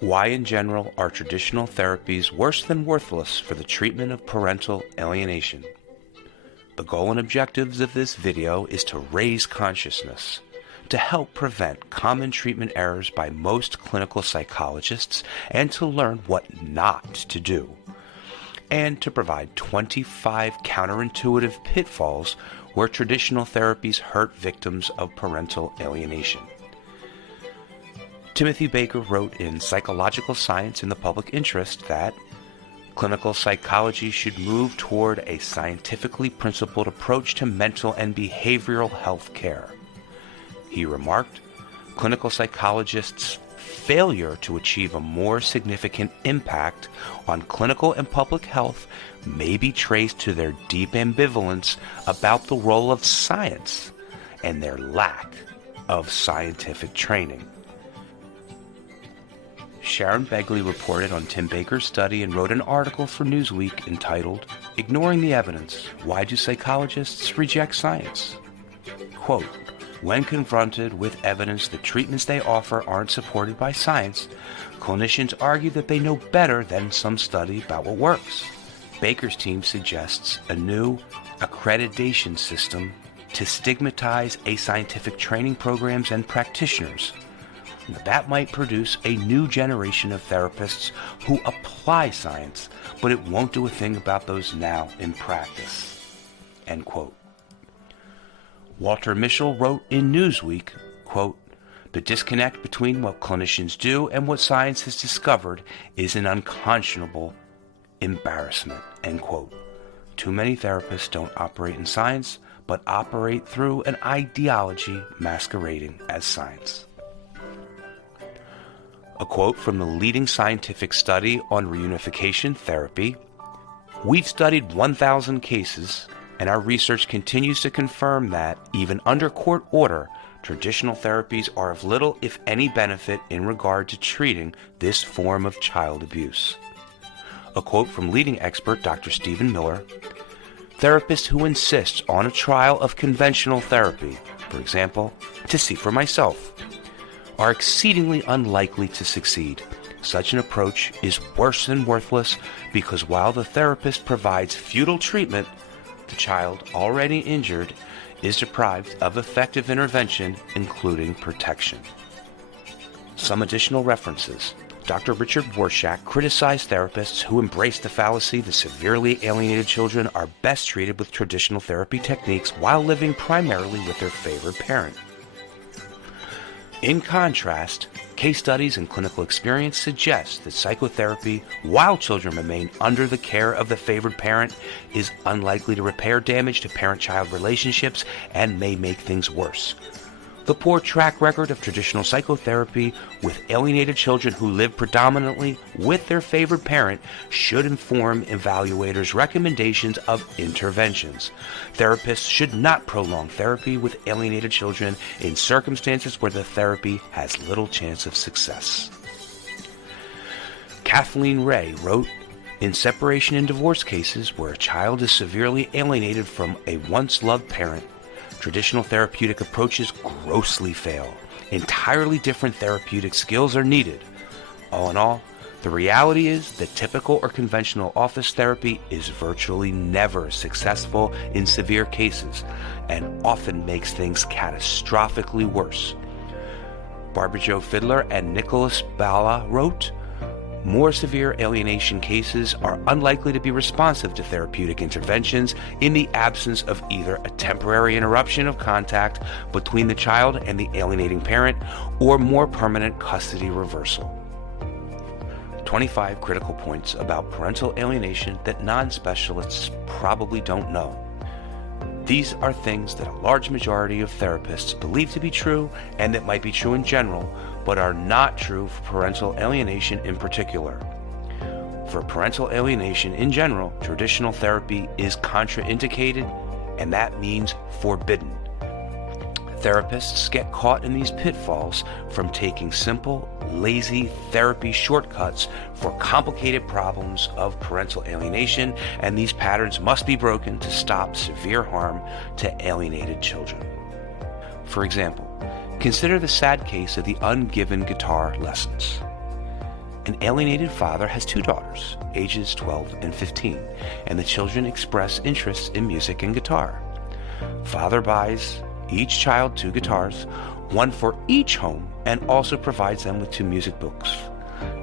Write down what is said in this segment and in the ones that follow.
Why in general are traditional therapies worse than worthless for the treatment of parental alienation? The goal and objectives of this video is to raise consciousness, to help prevent common treatment errors by most clinical psychologists, and to learn what not to do, and to provide 25 counterintuitive pitfalls where traditional therapies hurt victims of parental alienation. Timothy Baker wrote in Psychological Science in the Public Interest that clinical psychology should move toward a scientifically principled approach to mental and behavioral health care. He remarked, clinical psychologists' failure to achieve a more significant impact on clinical and public health may be traced to their deep ambivalence about the role of science and their lack of scientific training. Sharon Begley reported on Tim Baker's study and wrote an article for Newsweek entitled, "Ignoring the Evidence, Why Do Psychologists Reject Science?" Quote, when confronted with evidence that treatments they offer aren't supported by science, clinicians argue that they know better than some study about what works. Baker's team suggests a new accreditation system to stigmatize ascientific training programs and practitioners. That might produce a new generation of therapists who apply science, but it won't do a thing about those now in practice. End quote. Walter Mischel wrote in Newsweek, quote, the disconnect between what clinicians do and what science has discovered is an unconscionable embarrassment, end quote. Too many therapists don't operate in science, but operate through an ideology masquerading as science. A quote from the leading scientific study on reunification therapy, we've studied 1,000 cases, and our research continues to confirm that, even under court order, traditional therapies are of little, if any, benefit in regard to treating this form of child abuse. A quote from leading expert Dr. Stephen Miller, therapists who insist on a trial of conventional therapy, for example, to see for myself, are exceedingly unlikely to succeed. Such an approach is worse than worthless because while the therapist provides futile treatment, the child already injured is deprived of effective intervention, including protection. Some additional references. Dr. Richard Warshak criticized therapists who embrace the fallacy that severely alienated children are best treated with traditional therapy techniques while living primarily with their favored parent. In contrast, case studies and clinical experience suggest that psychotherapy, while children remain under the care of the favored parent, is unlikely to repair damage to parent-child relationships and may make things worse. The poor track record of traditional psychotherapy with alienated children who live predominantly with their favored parent should inform evaluators' recommendations of interventions. Therapists should not prolong therapy with alienated children in circumstances where the therapy has little chance of success. Kathleen Ray wrote, in separation and divorce cases where a child is severely alienated from a once-loved parent, traditional therapeutic approaches grossly fail. Entirely different therapeutic skills are needed. All in all, the reality is that typical or conventional office therapy is virtually never successful in severe cases and often makes things catastrophically worse. Barbara Jo Fiedler and Nicholas Bala wrote, more severe alienation cases are unlikely to be responsive to therapeutic interventions in the absence of either a temporary interruption of contact between the child and the alienating parent or more permanent custody reversal. 25 critical points about parental alienation that non-specialists probably don't know. These are things that a large majority of therapists believe to be true and that might be true in general, but are not true for parental alienation in particular. For parental alienation in general, traditional therapy is contraindicated, and that means forbidden. Therapists get caught in these pitfalls from taking simple, lazy therapy shortcuts for complicated problems of parental alienation, and these patterns must be broken to stop severe harm to alienated children. For example, consider the sad case of the ungiven guitar lessons. An alienated father has two daughters, ages 12 and 15, and the children express interest in music and guitar. Father buys each child 2 guitars, one for each home, and also provides them with 2 music books.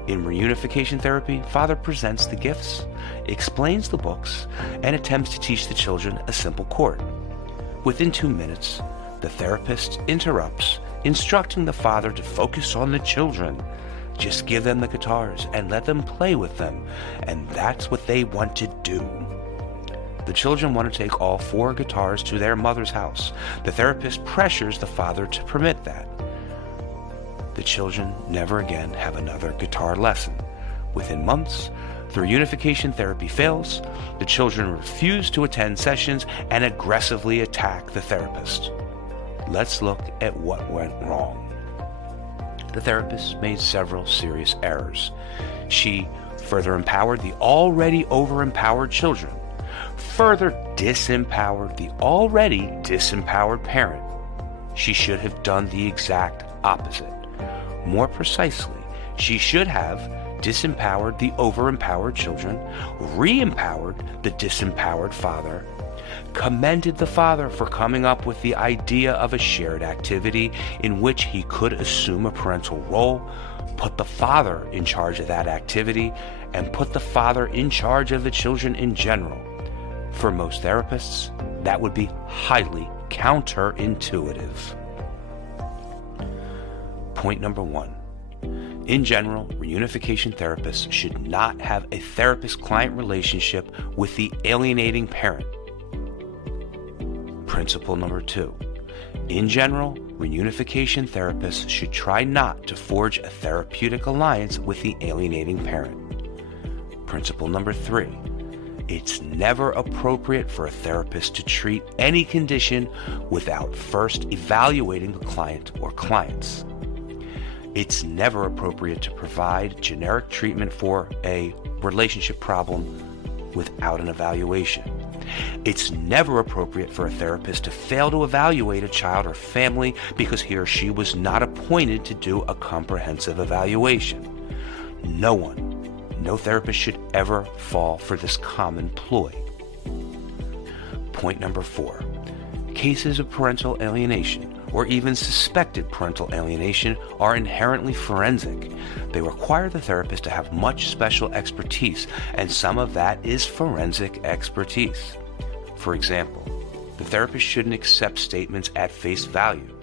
In reunification therapy, father presents the gifts, explains the books, and attempts to teach the children a simple chord. Within 2 minutes, the therapist interrupts, instructing the father to focus on the children. Just give them the guitars and let them play with them, and that's what they want to do. The children want to take all 4 guitars to their mother's house. The therapist pressures the father to permit that. The children never again have another guitar lesson. Within months, the reunification therapy fails. The children refuse to attend sessions and aggressively attack the therapist. Let's look at what went wrong. The therapist made several serious errors. She further empowered the already over-empowered children, further disempowered the already disempowered parent. She should have done the exact opposite. More precisely, she should have disempowered the over-empowered children, re-empowered the disempowered father, commended the father for coming up with the idea of a shared activity in which he could assume a parental role, put the father in charge of that activity, and put the father in charge of the children in general. For most therapists, that would be highly counterintuitive. Point number 1. In general, reunification therapists should not have a therapist-client relationship with the alienating parent. Principle number 2. In general, reunification therapists should try not to forge a therapeutic alliance with the alienating parent. Principle number 3. It's never appropriate for a therapist to treat any condition without first evaluating the client or clients. It's never appropriate to provide generic treatment for a relationship problem without an evaluation. It's never appropriate for a therapist to fail to evaluate a child or family because he or she was not appointed to do a comprehensive evaluation. No therapist should ever fall for this common ploy. Point number 4. Cases of parental alienation or even suspected parental alienation are inherently forensic. They require the therapist to have much special expertise, and some of that is forensic expertise. For example, the therapist shouldn't accept statements at face value.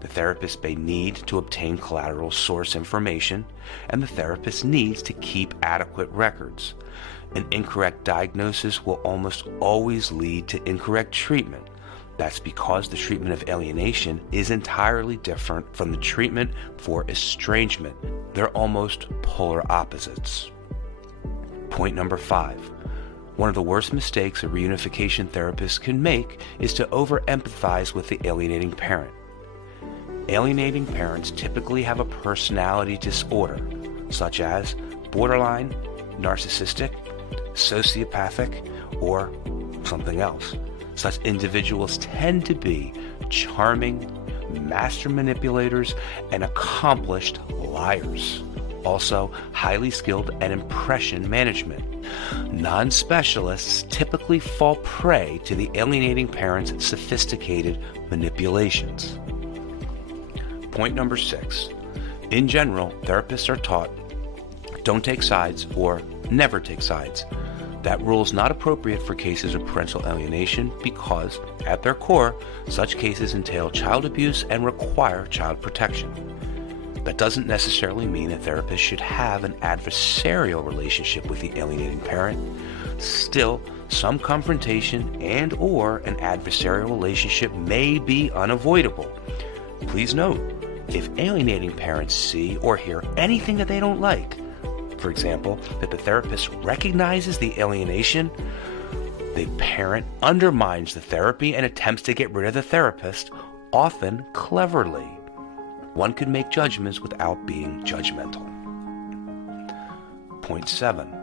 The therapist may need to obtain collateral source information, and the therapist needs to keep adequate records. An incorrect diagnosis will almost always lead to incorrect treatment. That's because the treatment of alienation is entirely different from the treatment for estrangement. They're almost polar opposites. Point number 5. One of the worst mistakes a reunification therapist can make is to over-empathize with the alienating parent. Alienating parents typically have a personality disorder, such as borderline, narcissistic, sociopathic, or something else. Such individuals tend to be charming, master manipulators, and accomplished liars. Also, highly skilled at impression management. Non-specialists typically fall prey to the alienating parent's sophisticated manipulations. Point number 6. In general, therapists are taught, don't take sides or never take sides. That rule is not appropriate for cases of parental alienation because, at their core, such cases entail child abuse and require child protection. That doesn't necessarily mean a therapist should have an adversarial relationship with the alienating parent. Still, some confrontation and/or an adversarial relationship may be unavoidable. Please note, if alienating parents see or hear anything that they don't like, for example, that the therapist recognizes the alienation, the parent undermines the therapy and attempts to get rid of the therapist, often cleverly. One could make judgments without being judgmental. Point 7.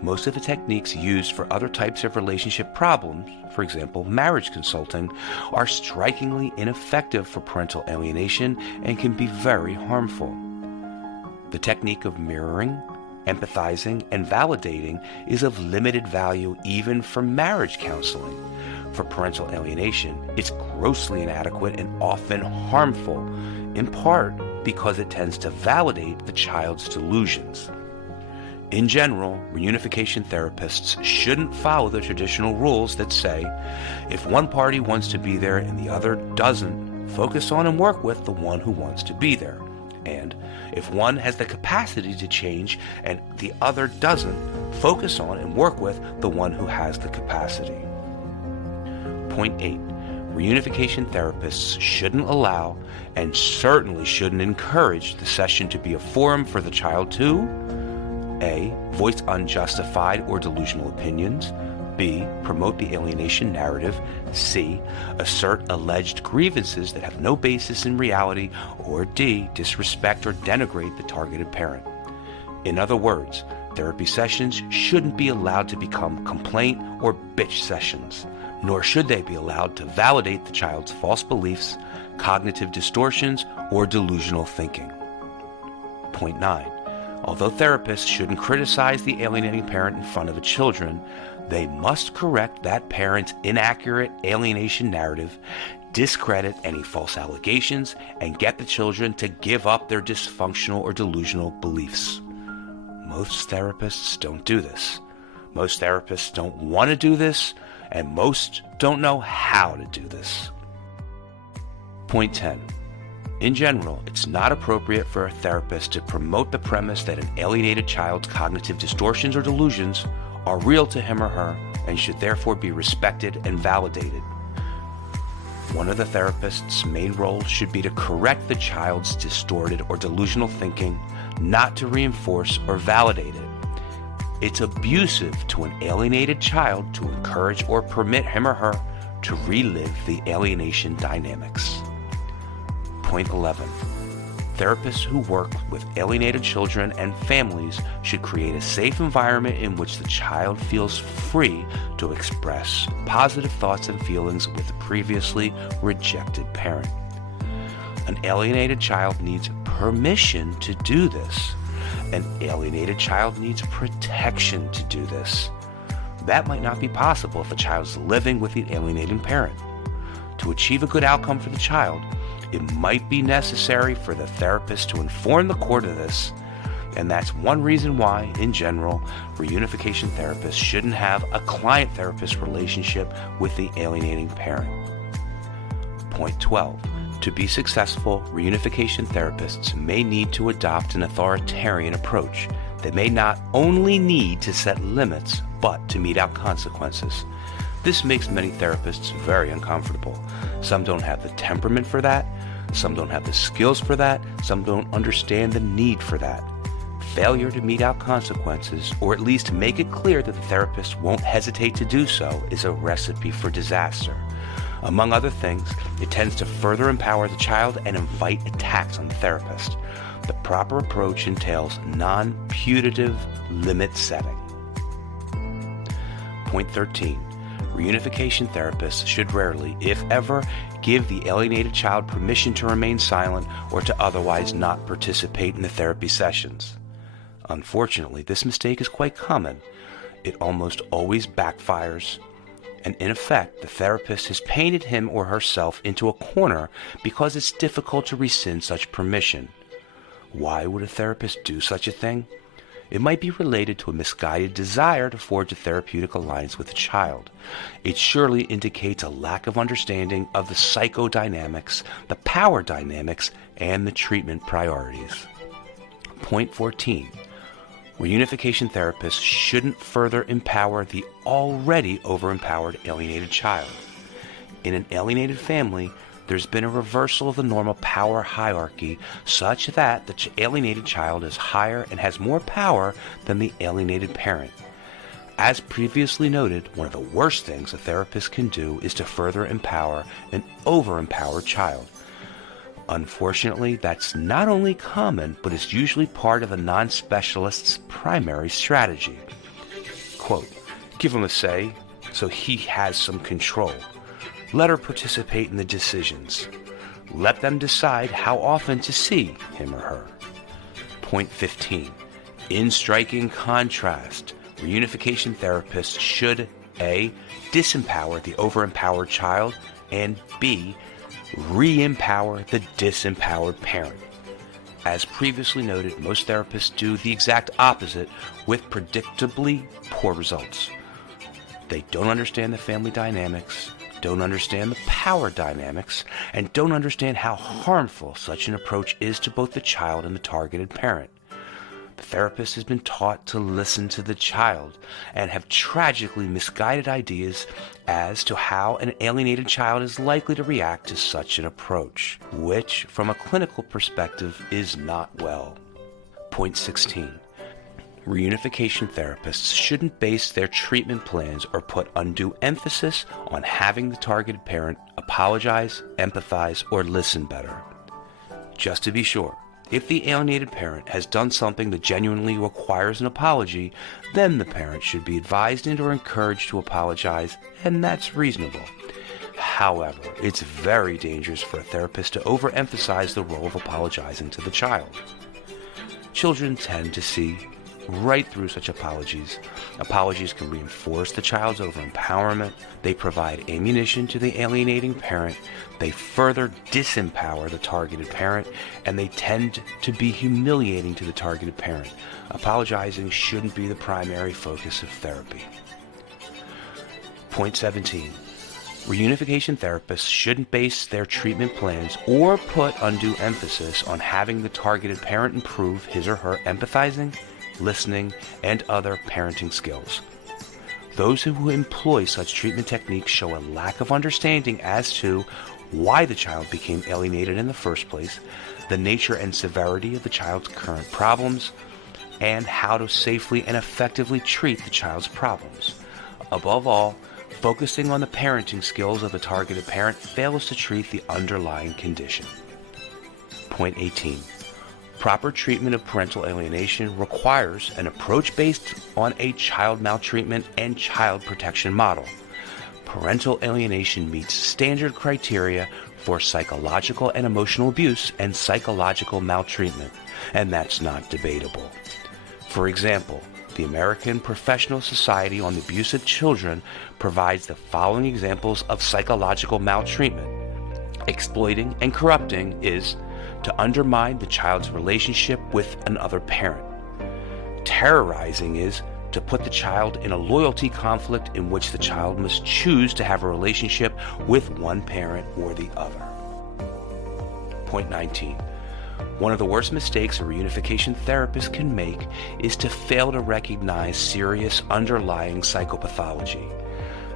Most of the techniques used for other types of relationship problems, for example, marriage consulting, are strikingly ineffective for parental alienation and can be very harmful. The technique of mirroring, Empathizing and validating is of limited value even for marriage counseling. For parental alienation, it's grossly inadequate and often harmful, in part because it tends to validate the child's delusions. In general, reunification therapists shouldn't follow the traditional rules that say, if one party wants to be there and the other doesn't, focus on and work with the one who wants to be there. And if one has the capacity to change and the other doesn't, focus on and work with the one who has the capacity. Point 8. Reunification therapists shouldn't allow and certainly shouldn't encourage the session to be a forum for the child to A. Voice unjustified or delusional opinions. B. Promote the alienation narrative. C. Assert alleged grievances that have no basis in reality. Or D. Disrespect or denigrate the targeted parent. In other words, therapy sessions shouldn't be allowed to become complaint or bitch sessions, nor should they be allowed to validate the child's false beliefs, cognitive distortions, or delusional thinking. Point 9. Although therapists shouldn't criticize the alienating parent in front of the children, they must correct that parent's inaccurate alienation narrative, discredit any false allegations, and get the children to give up their dysfunctional or delusional beliefs. Most therapists don't do this. Most therapists don't want to do this, and most don't know how to do this. Point 10. In general, it's not appropriate for a therapist to promote the premise that an alienated child's cognitive distortions or delusions are real to him or her and should therefore be respected and validated. One of the therapist's main roles should be to correct the child's distorted or delusional thinking, not to reinforce or validate it. It's abusive to an alienated child to encourage or permit him or her to relive the alienation dynamics. Point 11. Therapists who work with alienated children and families should create a safe environment in which the child feels free to express positive thoughts and feelings with the previously rejected parent. An alienated child needs permission to do this. An alienated child needs protection to do this. That might not be possible if a child is living with the alienating parent. To achieve a good outcome for the child, it might be necessary for the therapist to inform the court of this, and that's one reason why, in general, reunification therapists shouldn't have a client-therapist relationship with the alienating parent. Point 12. To be successful, reunification therapists may need to adopt an authoritarian approach. They may not only need to set limits, but to mete out consequences. This makes many therapists very uncomfortable. Some don't have the temperament for that. Some don't have the skills for that. Some don't understand the need for that. Failure to mete out consequences, or at least make it clear that the therapist won't hesitate to do so, is a recipe for disaster. Among other things, it tends to further empower the child and invite attacks on the therapist. The proper approach entails non-putative limit setting. Point 13. Reunification therapists should rarely, if ever, give the alienated child permission to remain silent or to otherwise not participate in the therapy sessions. Unfortunately, this mistake is quite common. It almost always backfires, and in effect, the therapist has painted him or herself into a corner because it's difficult to rescind such permission. Why would a therapist do such a thing? It might be related to a misguided desire to forge a therapeutic alliance with the child. It surely indicates a lack of understanding of the psychodynamics, the power dynamics, and the treatment priorities. Point 14. Reunification therapists shouldn't further empower the already over-empowered alienated child. In an alienated family, there's been a reversal of the normal power hierarchy such that the alienated child is higher and has more power than the alienated parent. As previously noted, one of the worst things a therapist can do is to further empower an over-empowered child. Unfortunately, that's not only common, but is usually part of a non-specialist's primary strategy. Quote, give him a say so he has some control. Let her participate in the decisions. Let them decide how often to see him or her. Point 15. In striking contrast, reunification therapists should A. disempower the overempowered child, and B. re-empower the disempowered parent. As previously noted, most therapists do the exact opposite with predictably poor results. They don't understand the family dynamics, don't understand the power dynamics, and don't understand how harmful such an approach is to both the child and the targeted parent. The therapist has been taught to listen to the child and have tragically misguided ideas as to how an alienated child is likely to react to such an approach, which, from a clinical perspective, is not well. Point 16. Reunification therapists shouldn't base their treatment plans or put undue emphasis on having the targeted parent apologize, empathize, or listen better. Just to be sure, if the alienated parent has done something that genuinely requires an apology, then the parent should be advised and or encouraged to apologize, and that's reasonable. However, it's very dangerous for a therapist to overemphasize the role of apologizing to the child. Children tend to see right through such apologies. Apologies can reinforce the child's overempowerment. They provide ammunition to the alienating parent. They further disempower the targeted parent, and they tend to be humiliating to the targeted parent. Apologizing shouldn't be the primary focus of therapy. Point 17. Reunification therapists shouldn't base their treatment plans or put undue emphasis on having the targeted parent improve his or her empathizing, listening, and other parenting skills. Those who employ such treatment techniques show a lack of understanding as to why the child became alienated in the first place, the nature and severity of the child's current problems, and how to safely and effectively treat the child's problems. Above all, focusing on the parenting skills of the targeted parent fails to treat the underlying condition. Point 18. Proper treatment of parental alienation requires an approach based on a child maltreatment and child protection model. Parental alienation meets standard criteria for psychological and emotional abuse and psychological maltreatment, and that's not debatable. For example, the American Professional Society on the Abuse of Children provides the following examples of psychological maltreatment. Exploiting and corrupting is to undermine the child's relationship with another parent. Terrorizing is to put the child in a loyalty conflict in which the child must choose to have a relationship with one parent or the other. Point 19. One of the worst mistakes a reunification therapist can make is to fail to recognize serious underlying psychopathology.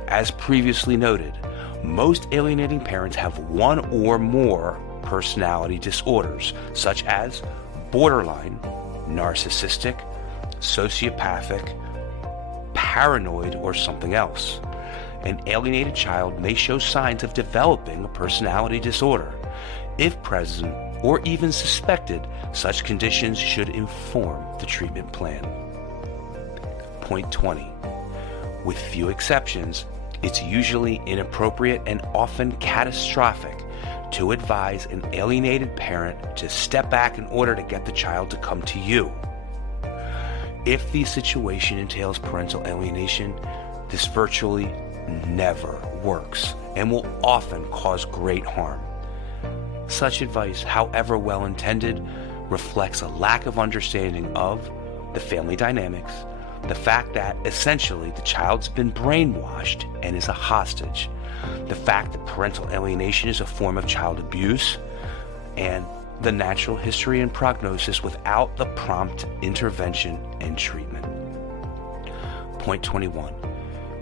As previously noted, most alienating parents have one or more personality disorders, such as borderline, narcissistic, sociopathic, paranoid, or something else. An alienated child may show signs of developing a personality disorder. If present or even suspected, such conditions should inform the treatment plan. Point 20. With few exceptions, it's usually inappropriate and often catastrophic to advise an alienated parent to step back in order to get the child to come to you. If the situation entails parental alienation, this virtually never works and will often cause great harm. Such advice, however well intended, reflects a lack of understanding of the family dynamics, the fact that essentially the child's been brainwashed and is a hostage, the fact that parental alienation is a form of child abuse, and the natural history and prognosis without the prompt intervention and treatment. Point 21.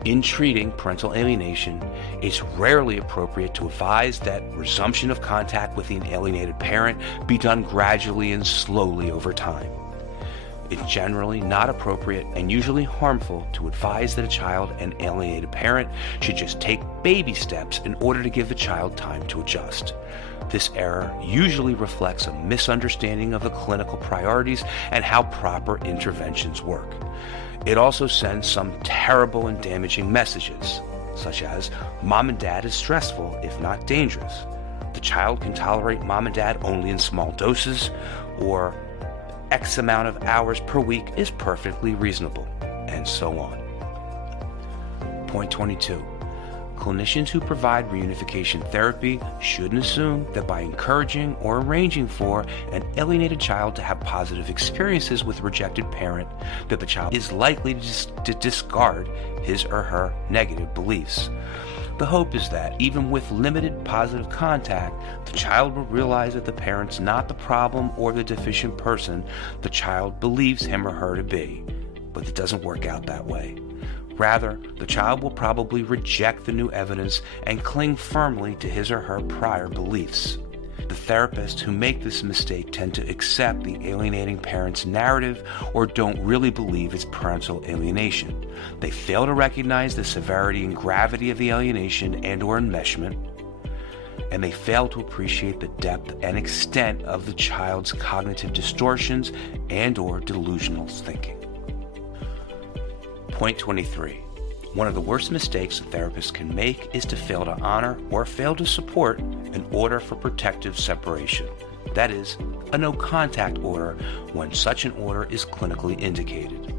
In treating parental alienation, it's rarely appropriate to advise that resumption of contact with the alienated parent be done gradually and slowly over time. It's generally not appropriate and usually harmful to advise that a child and alienated parent should just take baby steps in order to give the child time to adjust. This error usually reflects a misunderstanding of the clinical priorities and how proper interventions work. It also sends some terrible and damaging messages, such as, "Mom and Dad is stressful, if not dangerous." "The child can tolerate Mom and Dad only in small doses," or X amount of hours per week is perfectly reasonable, and so on. Point 22. Clinicians who provide reunification therapy shouldn't assume that by encouraging or arranging for an alienated child to have positive experiences with a rejected parent, that the child is likely to discard his or her negative beliefs. The hope is that, even with limited positive contact, the child will realize that the parent's not the problem or the deficient person the child believes him or her to be. But it doesn't work out that way. Rather, the child will probably reject the new evidence and cling firmly to his or her prior beliefs. The therapists who make this mistake tend to accept the alienating parent's narrative or don't really believe it's parental alienation. They fail to recognize the severity and gravity of the alienation and/or enmeshment, and they fail to appreciate the depth and extent of the child's cognitive distortions and/or delusional thinking. Point 23. One of the worst mistakes a therapist can make is to fail to honor or fail to support an order for protective separation. That is, a no-contact order when such an order is clinically indicated.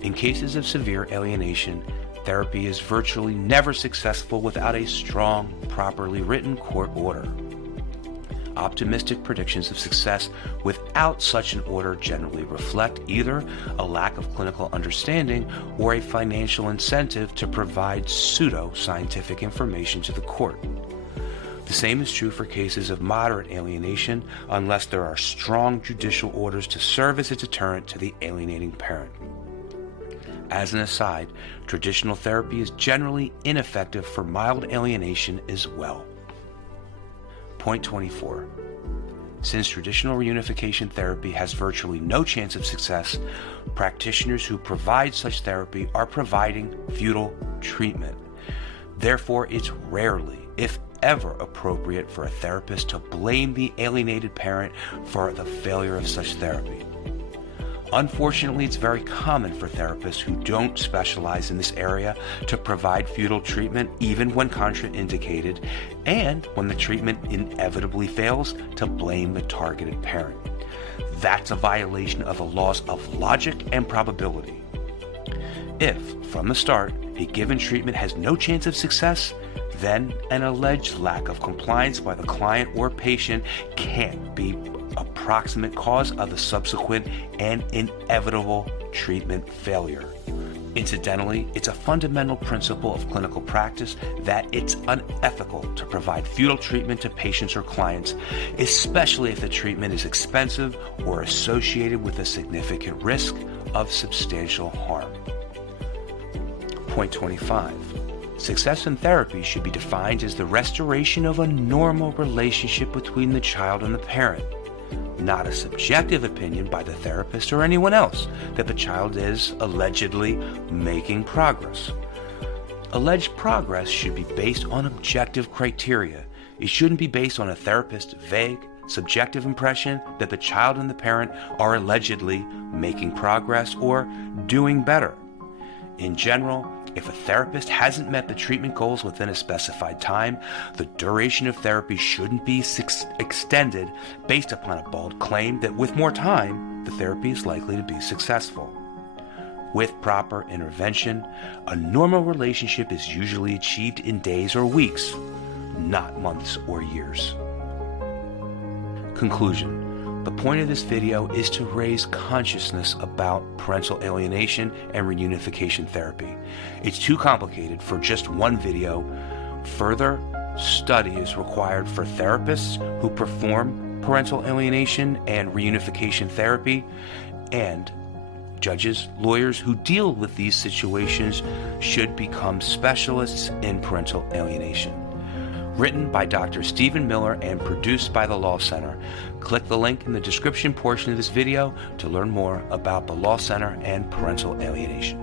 In cases of severe alienation, therapy is virtually never successful without a strong, properly written court order. Optimistic predictions of success without such an order generally reflect either a lack of clinical understanding or a financial incentive to provide pseudo-scientific information to the court. The same is true for cases of moderate alienation unless there are strong judicial orders to serve as a deterrent to the alienating parent. As an aside, traditional therapy is generally ineffective for mild alienation as well. Point 24. Since traditional reunification therapy has virtually no chance of success, practitioners who provide such therapy are providing futile treatment. Therefore, it's rarely, if ever, appropriate for a therapist to blame the alienated parent for the failure of such therapy. Unfortunately, it's very common for therapists who don't specialize in this area to provide futile treatment even when contraindicated, and when the treatment inevitably fails, to blame the targeted parent. That's a violation of the laws of logic and probability. If, from the start, a given treatment has no chance of success, then an alleged lack of compliance by the client or patient can't be a proximate cause of the subsequent and inevitable treatment failure. Incidentally, it's a fundamental principle of clinical practice that it's unethical to provide futile treatment to patients or clients, especially if the treatment is expensive or associated with a significant risk of substantial harm. Point 25. Success in therapy should be defined as the restoration of a normal relationship between the child and the parent, not a subjective opinion by the therapist or anyone else that the child is allegedly making progress. Alleged progress should be based on objective criteria. It shouldn't be based on a therapist's vague, subjective impression that the child and the parent are allegedly making progress or doing better. In general, if a therapist hasn't met the treatment goals within a specified time, the duration of therapy shouldn't be extended based upon a bald claim that with more time, the therapy is likely to be successful. With proper intervention, a normal relationship is usually achieved in days or weeks, not months or years. Conclusion. The point of this video is to raise consciousness about parental alienation and reunification therapy. It's too complicated for just one video. Further study is required for therapists who perform parental alienation and reunification therapy, and judges, lawyers who deal with these situations should become specialists in parental alienation. Written by Dr. Stephen Miller and produced by the Law Center. Click the link in the description portion of this video to learn more about the Law Center and parental alienation.